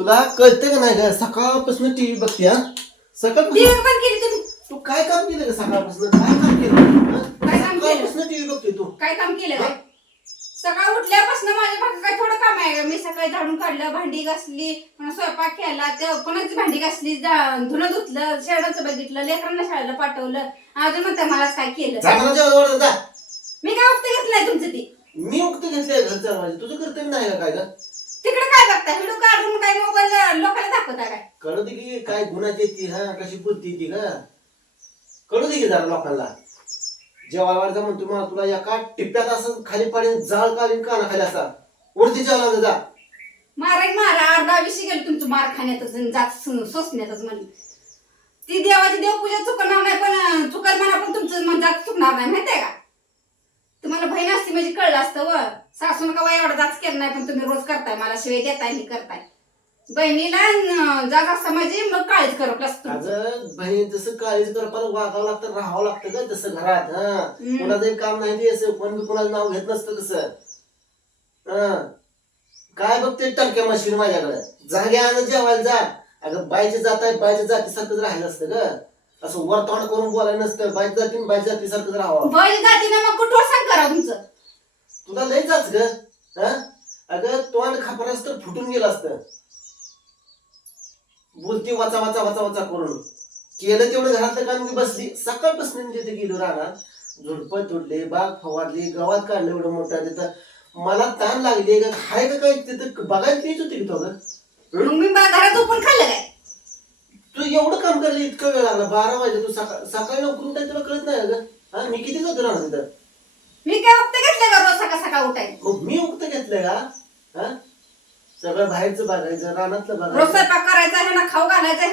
तुला कळतं का नाही का सकाळपासून टीव्ही बघते हा? सकाळपासून पण केली तुम्ही. तू काय काम केलं का सकाळपासून? काय काम केलं? हं? काय काम केलं? सकाळपासून टीव्ही बघते तू. काय काम केलं काय सकाळ उठल्यापासून माझ्या भागात काय थोडं काम आहे का? मी सकाळी झाडून काढलं भांडी घासली पुन्हा स्वयंपाक केला ते पुन्हा भांडी घासली जा- धुणं धुतलं शेणाचं बघितलं लेकरांना शाळेला पाठवलं. अजून म्हणते मला काय केलं? जा मी काय वक्त घेतलंय तुमचं ती? मी उक्त घेतले घर चालवायचे तुझं कर्तव्य नाही का काय का तिकडे काय बघता व्हिडिओ काढून काय मोबाईल लोकांना दाखवता काय? कळू दे की काय गुन्हाची ती हा कशी बुद्धी ती का कळू दे की जरा लोकांना. जेवायला म्हणतो मला तुला एका टिप्प्यात असं खाली पाडीन जाळ काढीन काना खाली असा उडती जेवायला जा. मारा मारा अर्धा विषय गेलो तुमचं मार खाण्यातच आणि जात सो- सोसण्यातच म्हणली. ती देवाची देवपूजा चुकणार नाही पण चुकल म्हणा पण तुमचं मन जात चुकणार नाही माहितीये का? तुम्हाला बहीण असती म्हणजे कळलं असतं व. सासून का एवढा जाच केलं नाही पण तुम्ही रोज करताय मला शिवाय देताय मी करताय. बहिणीला जात असता म्हणजे मग काळीच करत असतो. अगं बहीण जसं काळजी कर परत वागावं लागतं राहावं लागतं का तसं घरात हा. कोणाचं काम नाही ते असं कोण बी कोणाचं नाव घेत नसतं तसं. हा. काय बघते टंक्या मशीन माझ्याकडे. जागे आणत जेवायला जा. अगं बायचे जात आहे बायच्या जातीसारखंच राहिलं असतं ग. असं वर तोंड करून बोलायला नसतं बायच्या जाती बायच्या जातीसारखंच राहावं. बैल जातीनं मग कुठवर सांग करा तुमचं? लय जाच ग. हा? अगं तोंड खापरास तर फुटून गेलं असतं. बोलती वाचा वाचा वाचा वाचा करून. केलं तेवढं घरातलं काम मी बसली. सकाळपासून तिथे गेलो राहणार झुडपं तुटले बाग फवारली गावात काढलं एवढं मोठं तिथं. मला ताण लागली का खाय का काय तिथं? बघायला येत होती की तो मी घरात खाल्लं काय? तू एवढं काम करायला इतकं वेळ लागला. बारा वाजे तू सकाळ सकाळी लवकर उठाय तुला कळत नाही ग. हा मी किती जातो राहणार तिथं? मी काय वक्त घेतलं का रोज सकाळ सकाळ उठाय मग मी उक्त घेतलंय का? हा? सगळं बाहेरचं बघायचं रानातलं रोज बघायचं. स्वयंपाक करायचा आहे ना खाऊ घालायचा